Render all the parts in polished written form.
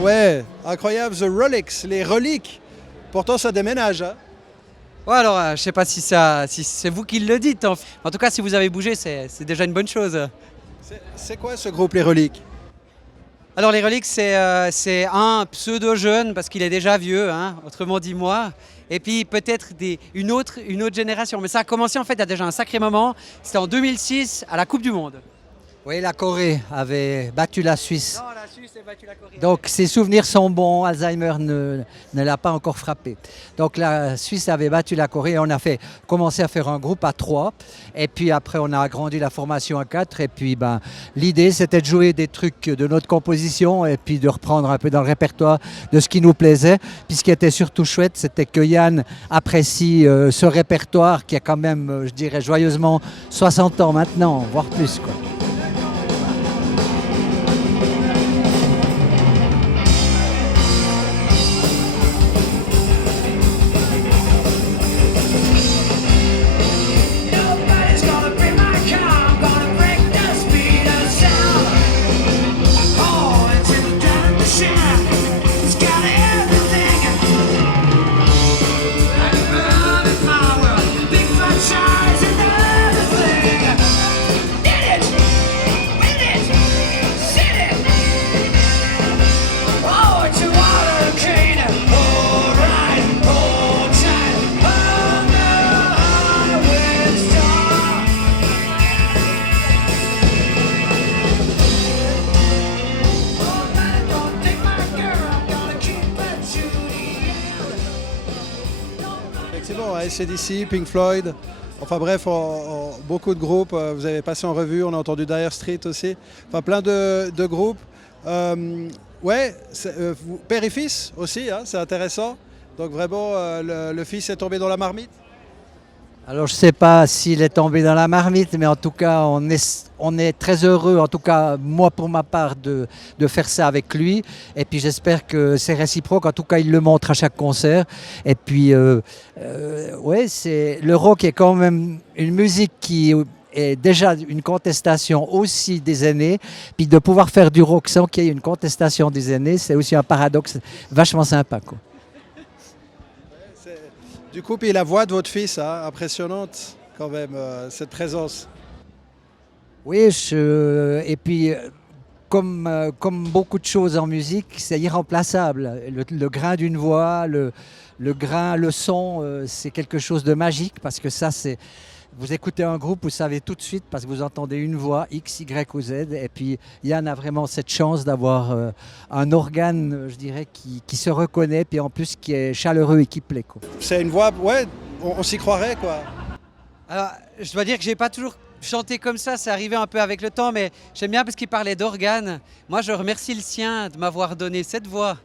Ouais, incroyable, The Rolex, les reliques. Pourtant, ça déménage. Hein. Ouais, alors, je sais pas si c'est vous qui le dites. En tout cas, si vous avez bougé, c'est déjà une bonne chose. C'est quoi ce groupe, les reliques? Alors, les reliques, c'est un pseudo-jeune, parce qu'il est déjà vieux, hein, autrement dit moi. Et puis, peut-être une autre génération. Mais ça a commencé, en fait, il y a déjà un sacré moment. C'était en 2006, à la Coupe du Monde. Oui, la Corée avait battu la Suisse. Non, la Suisse a battu la Corée. Donc ses souvenirs sont bons, Alzheimer ne l'a pas encore frappé. Donc la Suisse avait battu la Corée et on a commencé à faire un groupe à 3. Et puis après on a agrandi la formation à 4. Et puis l'idée c'était de jouer des trucs de notre composition et puis de reprendre un peu dans le répertoire de ce qui nous plaisait. Puis ce qui était surtout chouette, c'était que Yann apprécie ce répertoire qui a quand même, je dirais joyeusement, 60 ans maintenant, voire plus, quoi. Effectivement, AC/DC, Pink Floyd, enfin bref, beaucoup de groupes, vous avez passé en revue, on a entendu Dire Straits aussi, enfin plein de groupes. Ouais, père et fils aussi, hein, c'est intéressant. Donc vraiment, le fils est tombé dans la marmite. Alors je ne sais pas s'il est tombé dans la marmite, mais en tout cas on est très heureux, en tout cas moi pour ma part, de faire ça avec lui. Et puis j'espère que c'est réciproque, en tout cas il le montre à chaque concert. Et puis ouais, le rock est quand même une musique qui est déjà une contestation aussi des aînés. Puis de pouvoir faire du rock sans qu'il y ait une contestation des aînés, c'est aussi un paradoxe vachement sympa, quoi. Du coup, puis la voix de votre fils, hein, impressionnante quand même, cette présence. Oui, et puis comme beaucoup de choses en musique, c'est irremplaçable. Le grain d'une voix, le grain, le son, c'est quelque chose de magique parce que ça, vous écoutez un groupe, vous savez tout de suite parce que vous entendez une voix X, Y ou Z. Et puis Yann a vraiment cette chance d'avoir un organe, je dirais, qui se reconnaît, puis en plus qui est chaleureux et qui plaît, quoi. C'est une voix, ouais, on s'y croirait, quoi. Alors, je dois dire que j'ai pas toujours chanté comme ça, c'est arrivé un peu avec le temps, mais j'aime bien parce qu'il parlait d'organes. Moi, je remercie le sien de m'avoir donné cette voix.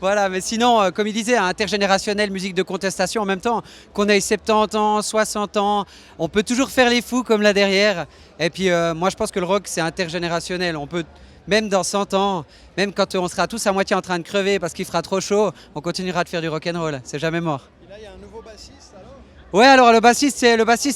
Voilà, mais sinon, comme il disait, intergénérationnel, musique de contestation, en même temps qu'on ait 70 ans, 60 ans, on peut toujours faire les fous comme là derrière. Et puis moi je pense que le rock c'est intergénérationnel, on peut, même dans 100 ans, même quand on sera tous à moitié en train de crever parce qu'il fera trop chaud, on continuera de faire du rock'n'roll, c'est jamais mort. Et là il y a un nouveau bassiste alors? Ouais, alors le bassiste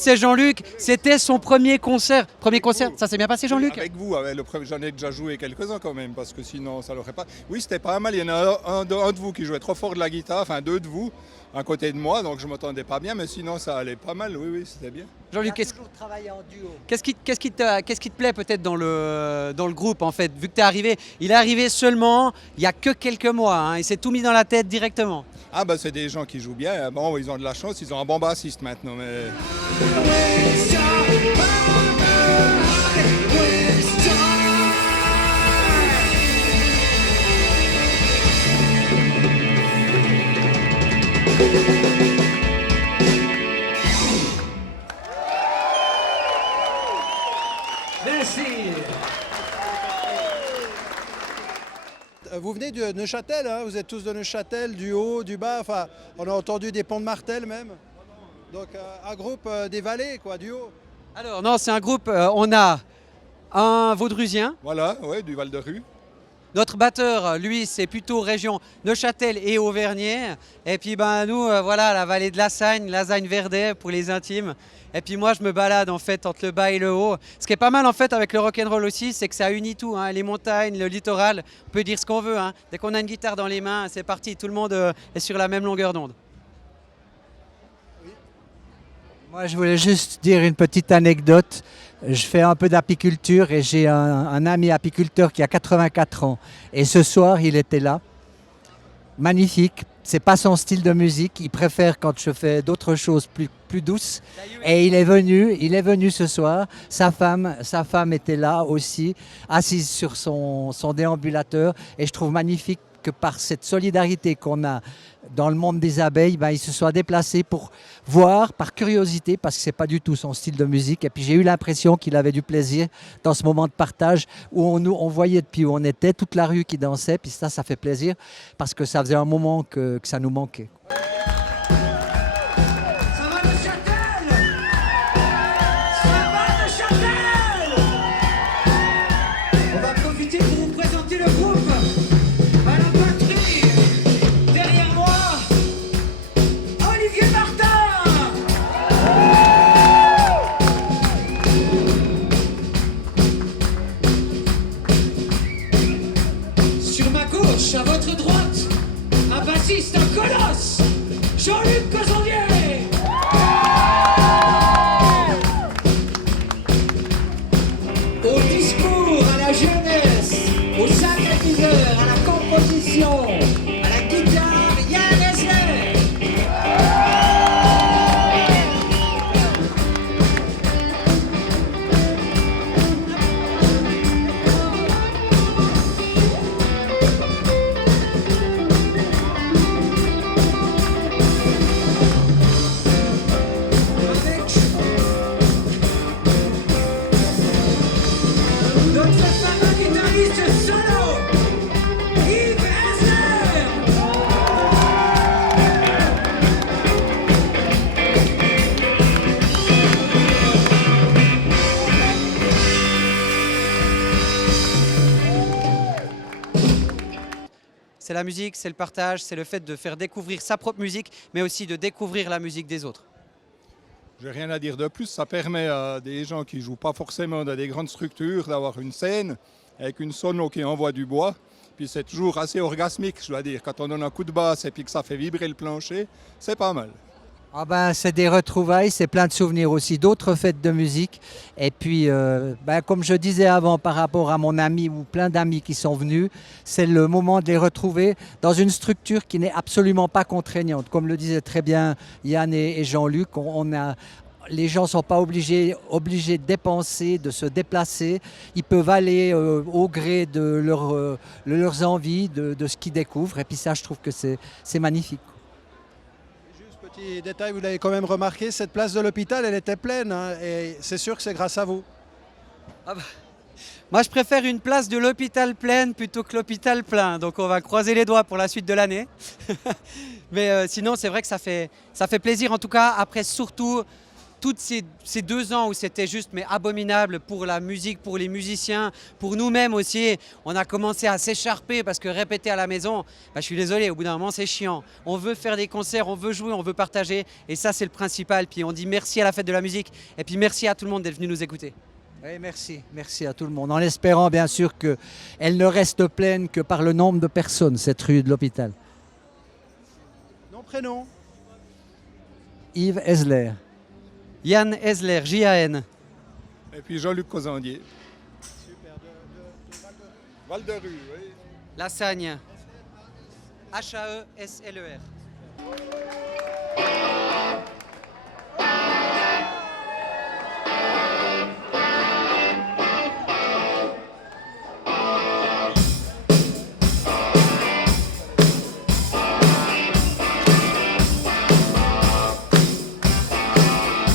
c'est Jean-Luc. C'était son premier concert. Premier concert, ça s'est bien passé Jean-Luc? Avec vous, j'en ai déjà joué quelques-uns quand même, parce que sinon ça l'aurait pas. Oui, c'était pas mal. Il y en a un de vous qui jouait trop fort de la guitare, enfin deux de vous, à côté de moi, donc je m'entendais pas bien, mais sinon ça allait pas mal. Oui, c'était bien. Jean-Luc, qu'est-ce qui te plaît peut-être dans le groupe en fait, vu que tu es arrivé? Il est arrivé seulement il y a que quelques mois, hein, il s'est tout mis dans la tête directement. Ah bah c'est des gens qui jouent bien. Bon, ils ont de la chance, ils ont un bon bassiste maintenant, mais. Merci. Vous venez de Neuchâtel, hein, vous êtes tous de Neuchâtel, du haut, du bas, enfin, on a entendu des ponts de Martel même. Donc un groupe des vallées, quoi, du haut. Alors non, c'est un groupe, on a un Vaudrusien. Voilà, ouais, du Val de Rue. Notre batteur, lui, c'est plutôt région Neuchâtel et Auvergnat. Et puis ben, nous, voilà, la vallée de Lassagne-Verdet pour les intimes. Et puis moi, je me balade en fait entre le bas et le haut. Ce qui est pas mal en fait avec le rock'n'roll aussi, c'est que ça unit tout, hein. Les montagnes, le littoral, on peut dire ce qu'on veut, hein. Dès qu'on a une guitare dans les mains, c'est parti, tout le monde est sur la même longueur d'onde. Moi, je voulais juste dire une petite anecdote. Je fais un peu d'apiculture et j'ai un ami apiculteur qui a 84 ans. Et ce soir, il était là. Magnifique. C'est pas son style de musique. Il préfère quand je fais d'autres choses plus douces. Et il est venu ce soir. Sa femme était là aussi, assise sur son déambulateur. Et je trouve magnifique que par cette solidarité qu'on a dans le monde des abeilles, ben, il se soit déplacé pour voir, par curiosité, parce que ce n'est pas du tout son style de musique. Et puis j'ai eu l'impression qu'il avait du plaisir dans ce moment de partage où on voyait depuis où on était toute la rue qui dansait. Puis ça fait plaisir parce que ça faisait un moment que ça nous manquait. On va profiter pour vous présenter le groupe. À la batterie, derrière moi, Olivier Martin. Sur ma gauche, à votre droite, un bassiste, un colosse, Jean-Luc Cozandier. Au discours, à la jeunesse, au synthétiseur, à la composition, à la guitare, Yann Esler. Notre fameux guitariste solo, Yves Esler. C'est la musique, c'est le partage, c'est le fait de faire découvrir sa propre musique, mais aussi de découvrir la musique des autres. J'ai rien à dire de plus. Ça permet à des gens qui jouent pas forcément dans des grandes structures d'avoir une scène avec une sono qui envoie du bois. Puis c'est toujours assez orgasmique, je dois dire. Quand on donne un coup de basse et puis que ça fait vibrer le plancher, c'est pas mal. Ah ben, c'est des retrouvailles, c'est plein de souvenirs aussi, d'autres fêtes de musique. Et puis, ben, comme je disais avant par rapport à mon ami ou plein d'amis qui sont venus, c'est le moment de les retrouver dans une structure qui n'est absolument pas contraignante. Comme le disait très bien Yann et Jean-Luc, les gens ne sont pas obligés de dépenser, de se déplacer. Ils peuvent aller au gré de leurs envies, de ce qu'ils découvrent. Et puis ça, je trouve que c'est magnifique. Juste petit détail, vous l'avez quand même remarqué, cette place de l'hôpital, elle était pleine, hein, et c'est sûr que c'est grâce à vous. Ah bah, moi, je préfère une place de l'hôpital pleine plutôt que l'hôpital plein. Donc, on va croiser les doigts pour la suite de l'année. Mais sinon, c'est vrai que ça fait plaisir. En tout cas, après, surtout, toutes ces 2 ans où c'était juste mais abominable pour la musique, pour les musiciens, pour nous-mêmes aussi, on a commencé à s'écharper parce que répéter à la maison, je suis désolé, au bout d'un moment c'est chiant. On veut faire des concerts, on veut jouer, on veut partager et ça c'est le principal. Puis on dit merci à la fête de la musique et puis merci à tout le monde d'être venu nous écouter. Oui, merci à tout le monde. En espérant bien sûr qu'elle ne reste pleine que par le nombre de personnes, cette rue de l'hôpital. Nom, prénom. Yves Esler. Yann Esler, J-A-N. Et puis Jean-Luc Causandier. Super, de Val-de-Rue, oui. La Sagne. H-A-E-S-L-E-R.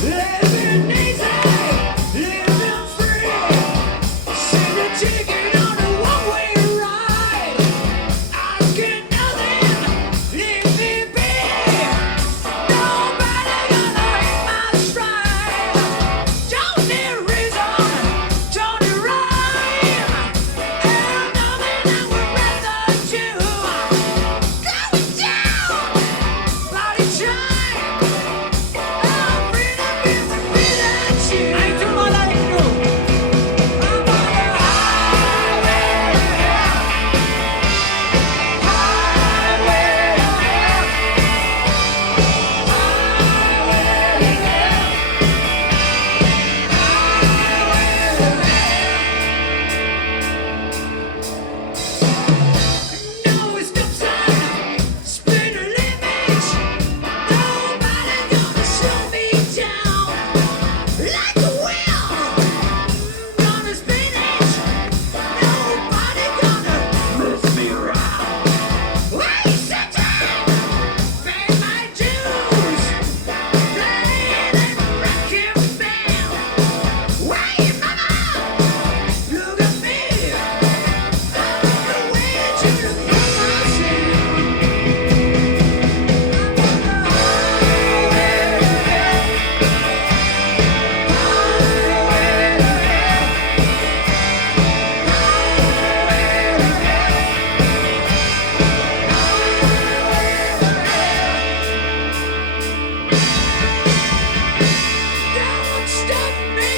Living easy, living free. Send a ticket on a one-way ride. Asking nothing, leave me be. Nobody gonna hit my stride. Don't need reason, don't need rhyme. Ain't nothing I would rather do. Going down, body time. Allez, tout le monde avec nous. I'm on the highway to hell. Highway to hell. Highway to hell. No, it's no sign. Spin a limit. Nobody's gonna slow me down. Like a wheel, gonna spin it. Nobody gonna mess me around. Waste of time, pay my dues. Playing and wrecking band. Wait, mama, look at me. I'm the way to the promised. Don't stop me.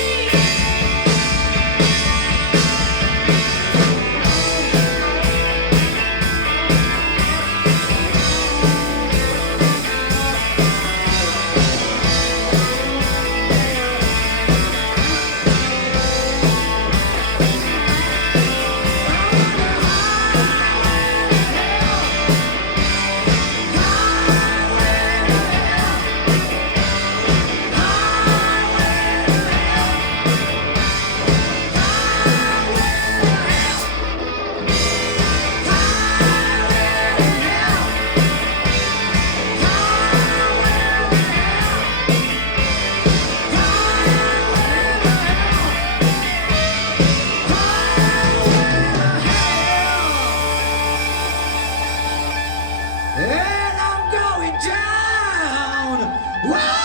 And I'm going down. Whoa!